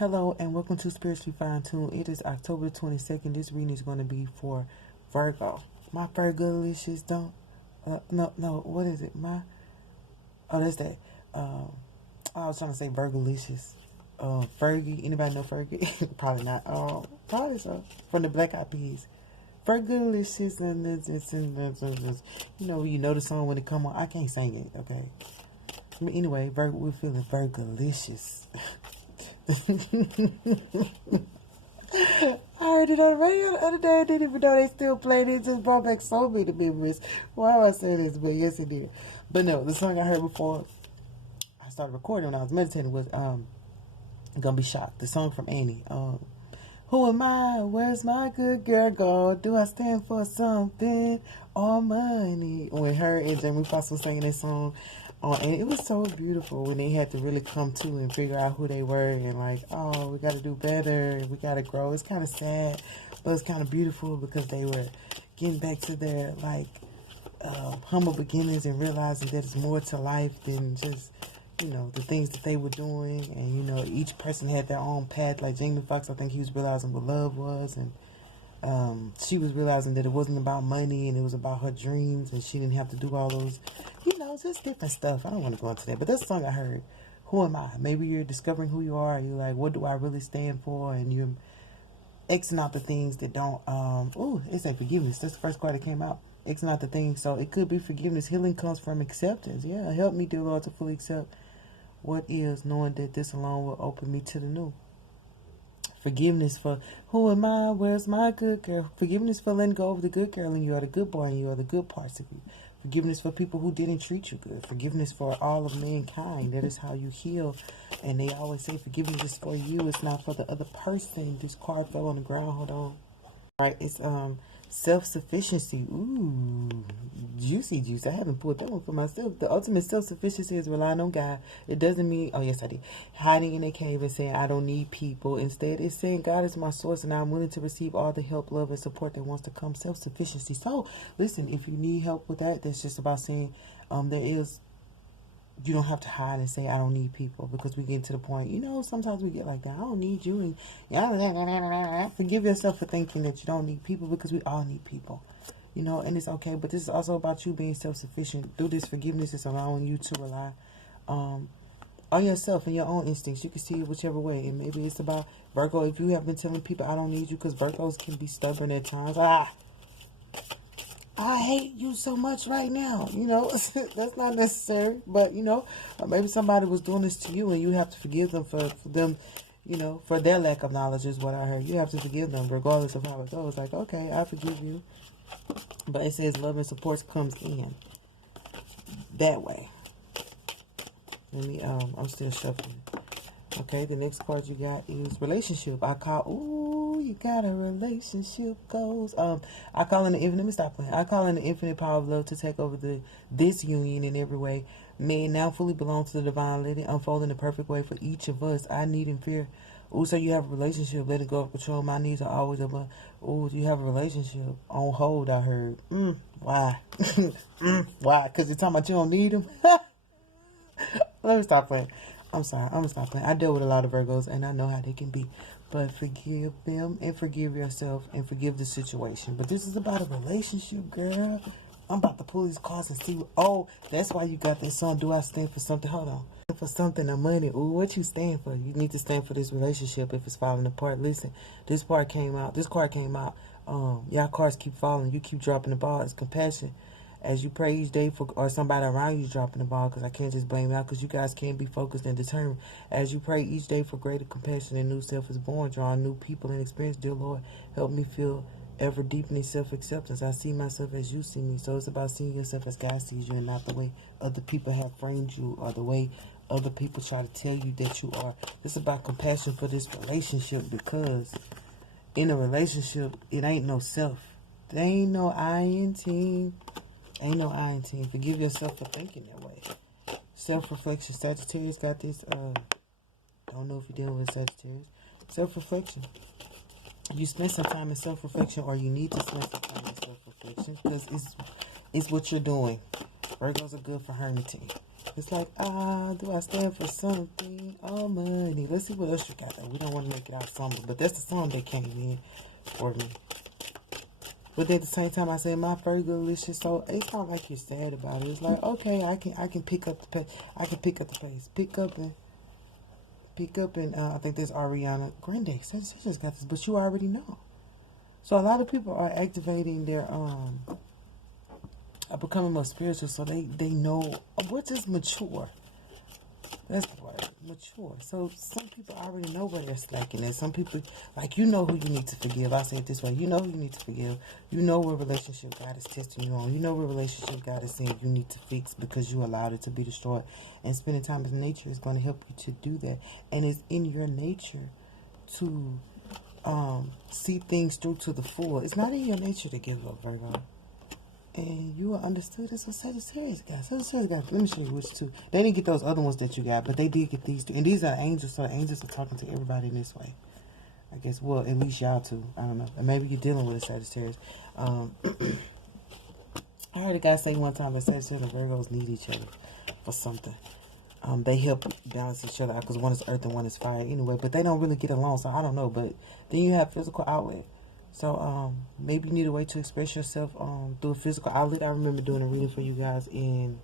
Hello and welcome to Spiritually Fine Tune. It is October 22nd. This reading is going to be for Virgo. My Virgo-licious don't... no, what is it? That's that. I was trying to say Virgo-licious. Fergie. Anybody know Fergie? Probably not. Probably so. From the Black Eyed Peas. Virgo-licious and you know the song when it come on. I can't sing it, okay? But anyway, we're feeling Virgo-licious. I heard it on the radio the other day. I didn't even know they still played it. It just brought back so many memories. Why am I saying this? But yes, it did. But no, the song I heard before I started recording when I was meditating was Gonna Be Shocked. The song from Annie. Who am I? Where's my good girl go? Do I stand for something or money? When her and Jamie Foxx was singing that song. And it was so beautiful when they had to really come to and figure out who they were and like, oh, we got to do better and we got to grow. It's kind of sad, but it's kind of beautiful because they were getting back to their like humble beginnings and realizing that it's more to life than just, you know, the things that they were doing. And, you know, each person had their own path. Like Jamie Foxx, I think he was realizing what love was, and she was realizing that it wasn't about money and it was about her dreams, and she didn't have to do all those, you know, just different stuff. I don't want to go into that, but that's the song I heard. Who am I? Maybe you're discovering who you are. You're like, what do I really stand for? And you're Xing out the things that don't, it said forgiveness. That's the first card that came out. Xing out the things. So it could be forgiveness. Healing comes from acceptance. Yeah, help me, dear Lord, to fully accept what is, knowing that this alone will open me to the new. Forgiveness for who am I? Where's my good girl? Forgiveness for letting go of the good girl and you are the good boy and you are the good parts of you. Forgiveness for people who didn't treat you good. Forgiveness for all of mankind. That is how you heal. And they always say forgiveness is for you. It's not for the other person. This card fell on the ground. Hold on. Right. It's self-sufficiency. Ooh, juicy juice. I haven't pulled that one for myself. The ultimate self-sufficiency is relying on God. It doesn't mean, oh yes I did, hiding in a cave and saying I don't need people. Instead it's saying God is my source and I'm willing to receive all the help, love, and support that wants to come. Self-sufficiency. So listen, if you need help with that, that's just about saying you don't have to hide and say I don't need people, because we get to the point, you know, sometimes we get like that. I don't need you, and forgive yourself for thinking that you don't need people, because we all need people, you know, and it's okay. But this is also about you being self-sufficient. Through this forgiveness, it's allowing you to rely on yourself and your own instincts. You can see it whichever way, and maybe it's about Virgo. If you have been telling people I don't need you, because Virgos can be stubborn at times. I hate you so much right now. You know, that's not necessary. But, you know, maybe somebody was doing this to you and you have to forgive them for them, you know, for their lack of knowledge is what I heard. You have to forgive them regardless of how it goes. Like, okay, I forgive you. But it says love and support comes in that way. Let me, I'm still shuffling. Okay, the next card you got is relationship. You got a relationship goals. I call in the infinite. Let me stop playing. I call in the infinite power of love to take over this union in every way. May it now fully belong to the divine. Let it unfold in the perfect way for each of us. I need and fear. Ooh, so you have a relationship. Let it go of control. My needs are always above. Ooh, you have a relationship on hold. I heard. Why? Why? Because you're talking about you don't need them. Let me stop playing. I'm sorry. I'm going to stop playing. I deal with a lot of Virgos, and I know how they can be. But forgive them and forgive yourself and forgive the situation. But this is about a relationship, girl. I'm about to pull these cards and see. Oh, that's why you got this song. Do I stand for something? Hold on. For something or money. Ooh, what you stand for? You need to stand for this relationship if it's falling apart. Listen, this card came out. Y'all cards keep falling. You keep dropping the ball. It's compassion. As you pray each day for, or somebody around you dropping the ball, because I can't just blame out, because you guys can't be focused and determined. As you pray each day for greater compassion, and new self is born, drawing new people and experience. Dear Lord, help me feel ever deepening self-acceptance. I see myself as you see me. So it's about seeing yourself as God sees you, and not the way other people have framed you or the way other people try to tell you that you are. It's about compassion for this relationship, because in a relationship, it ain't no self. There ain't no I in team. Ain't no I in team. Forgive yourself for thinking that way. Self-reflection. Sagittarius got this. Don't know if you're dealing with Sagittarius. Self-reflection. You spend some time in self-reflection, or you need to spend some time in self-reflection, because it's what you're doing. Virgos are good for hermiting. It's like, do I stand for something? Oh, money. Let's see what else you got, though. We don't want to make it out somber, but that's the song that came in for me. But at the same time, I say my Virgo is just so. It's not like you're sad about it. It's like, okay, I can pick up the pace. I can pick up the pace. Pick up, and I think there's Ariana Grande. She just got this, but you already know. So a lot of people are activating their are becoming more spiritual, so they know we're just mature. That's the word, mature. So some people already know where they're slacking at. Some people, like, you know who you need to forgive. I say it this way: you know who you need to forgive. You know what relationship God is testing you on. You know what relationship God is saying you need to fix because you allowed it to be destroyed. And spending time in nature is going to help you to do that. And it's in your nature to see things through to the full. It's not in your nature to give up, Virgo. And you will understood this on Sagittarius, guys. Sagittarius, guys. Let me show you which two. They didn't get those other ones that you got, but they did get these two. And these are angels, so the angels are talking to everybody in this way. I guess, well, at least y'all two. I don't know. And maybe you're dealing with a Sagittarius. I heard a guy say one time that Sagittarius and Virgos need each other for something. They help balance each other out because one is earth and one is fire anyway, but they don't really get along, so I don't know. But then you have physical outlet. So maybe you need a way to express yourself through a physical outlet. I remember doing a reading for you guys in,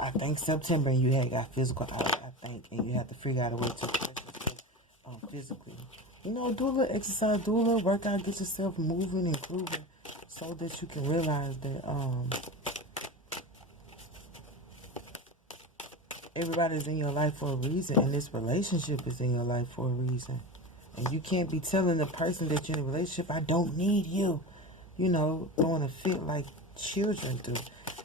I think, September, and you had got physical outlet, I think, and you have to figure out a way to express yourself physically. You know, do a little exercise, do a little workout, get yourself moving and grooving so that you can realize that everybody's in your life for a reason, and this relationship is in your life for a reason. And you can't be telling the person that you're in a relationship, I don't need you. You know, throwing a fit like children do.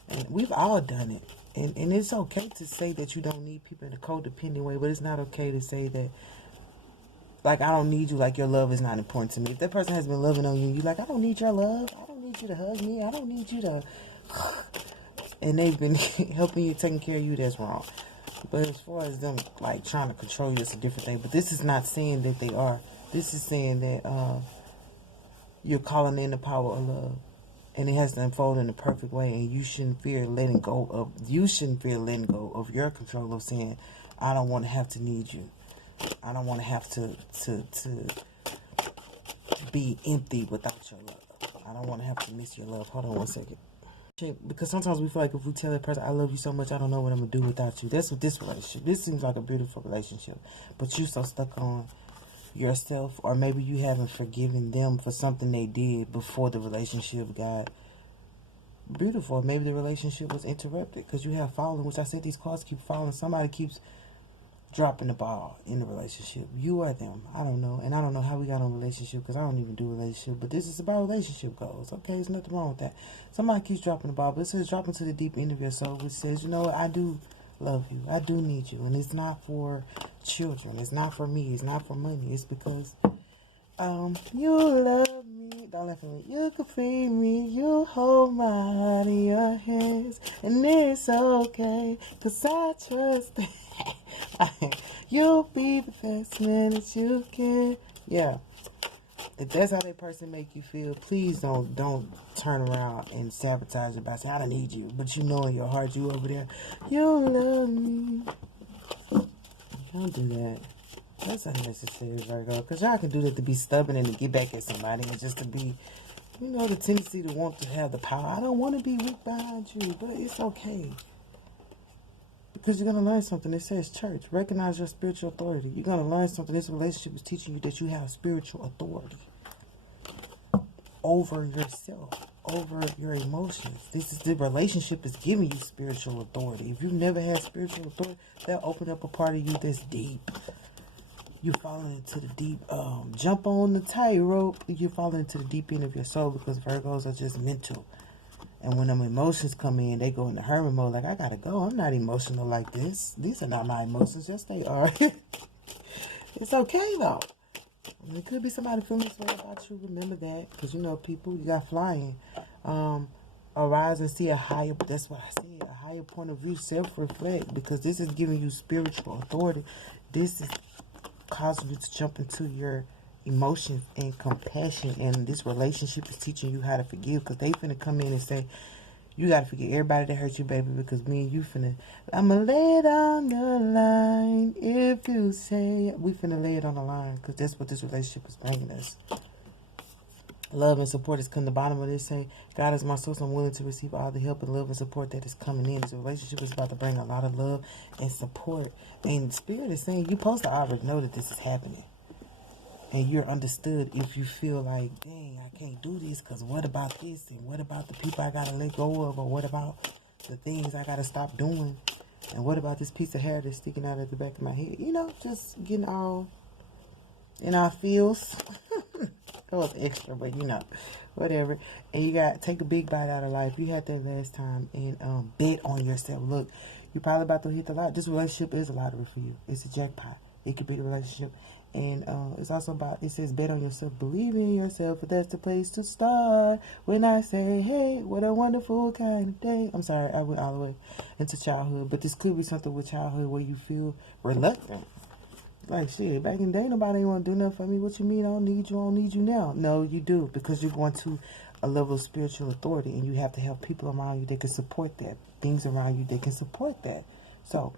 And we've all done it. And it's okay to say that you don't need people in a codependent way, but it's not okay to say that, like, I don't need you, like your love is not important to me. If that person has been loving on you, you're like, I don't need your love. I don't need you to hug me. I don't need you to... And they've been helping you, taking care of you, that's wrong. But as far as them, like, trying to control you, it's a different thing. But this is not saying that they are. This is saying that you're calling in the power of love. And it has to unfold in the perfect way. And you shouldn't fear letting go of your control of saying, I don't want to have to need you. I don't want to have to be empty without your love. I don't want to have to miss your love. Hold on one second. Because sometimes we feel like if we tell that person, I love you so much, I don't know what I'm going to do without you. That's what this relationship. This seems like a beautiful relationship. But you're so stuck on yourself, or maybe you haven't forgiven them for something they did before the relationship got beautiful. Maybe the relationship was interrupted because you have fallen, which I said these cards keep falling. Somebody keeps dropping the ball in the relationship. You or them. I don't know. And I don't know how we got on relationship because I don't even do relationship. But this is about relationship goals. Okay, there's nothing wrong with that. Somebody keeps dropping the ball, but it says dropping to the deep end of your soul, which says, you know what, I do love you. I do need you. And it's not for children. It's not for me. It's not for money. It's because you love me. Don't laugh at me. You can free me. You hold my heart in your hands. And it's okay. Because I trust that you'll be the best man that you can. Yeah. If that's how that person make you feel, please don't turn around and sabotage it by saying, I don't need you. But you know in your heart, you over there, you love me. Don't do that. That's unnecessary, Virgo. Because y'all can do that to be stubborn and to get back at somebody. And just to be, you know, the tendency to want to have the power. I don't want to be weak behind you, but it's okay. Because you're going to learn something. It says church. Recognize your spiritual authority. You're going to learn something. This relationship is teaching you that you have spiritual authority over yourself, over your emotions. The relationship is giving you spiritual authority. If you've never had spiritual authority, that'll open up a part of you that's deep. You're falling into the deep, jump on the tightrope. You're falling into the deep end of your soul because Virgos are just mental. And when them emotions come in, they go into hermit mode. Like, I gotta go. I'm not emotional like this. These are not my emotions. Yes, they are. It's okay, though. And it could be somebody feeling this way about you. Remember that. Because, you know, people, you got flying. Arise and see a higher, that's what I said, a higher point of view. Self-reflect. Because this is giving you spiritual authority. This is causing you to jump into your emotions and compassion, and this relationship is teaching you how to forgive, because they finna come in and say, You got to forget everybody that hurt you, baby, because me and you finna, I'ma lay it on the line. If you say, we finna lay it on the line, because that's what this relationship is bringing us. Love and support is coming. The bottom of this say, God is my source. I'm willing to receive all the help and love and support that is coming in. This relationship is about to bring a lot of love and support. And Spirit is saying, you're supposed to already know that this is happening. And you're understood if you feel like, dang, I can't do this because what about this? And what about the people I got to let go of? Or what about the things I got to stop doing? And what about this piece of hair that's sticking out at the back of my head? You know, just getting all in our feels. It was extra, but you know, whatever. And you got take a big bite out of life. You had that last time, and bet on yourself. Look, you're probably about to hit the lottery. This relationship is a lottery for you. It's a jackpot. It could be the relationship, and it's also about. It says bet on yourself, believe in yourself. But that's the place to start. When I say, hey, what a wonderful kind of day. I'm sorry, I went all the way into childhood, but this could be something with childhood where you feel reluctant. Like, shit, back in the day, nobody ain't want to do nothing for me. What you mean I don't need you now? No, you do, because you're going to a level of spiritual authority, and you have to have people around you that can support that. Things around you that can support that. So,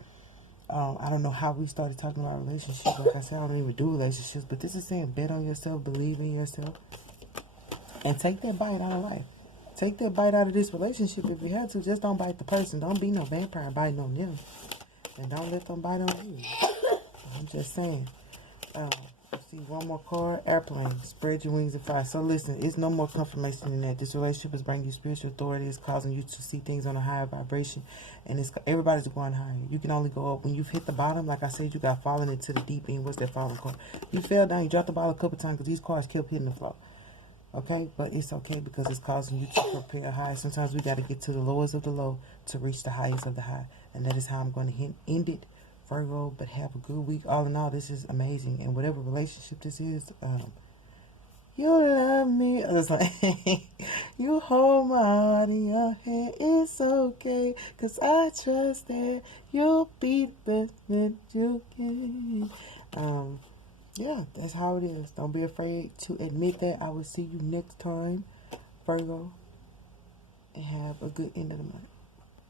I don't know how we started talking about relationships. Like I said, I don't even do relationships, but this is saying bet on yourself, believe in yourself, and take that bite out of life. Take that bite out of this relationship if you have to. Just don't bite the person. Don't be no vampire biting on them, and don't let them bite on you. I'm just saying. Let's see, one more card. Airplane. Spread your wings and fly. So listen, it's no more confirmation than that. This relationship is bringing you spiritual authority. It's causing you to see things on a higher vibration. And everybody's going higher. You can only go up. When you've hit the bottom, like I said, you got fallen into the deep end. What's that falling card? You fell down. You dropped the ball a couple times because these cards kept hitting the floor. Okay? But it's okay because it's causing you to prepare high. Sometimes we got to get to the lowest of the low to reach the highest of the high. And that is how I'm going to end it. Virgo, but have a good week. All in all, this is amazing. And whatever relationship this is, you love me. You hold my heart in your hand. It's okay, because I trust that you'll be the best that you can. Yeah, that's how it is. Don't be afraid to admit that. I will see you next time, Virgo, and have a good end of the month.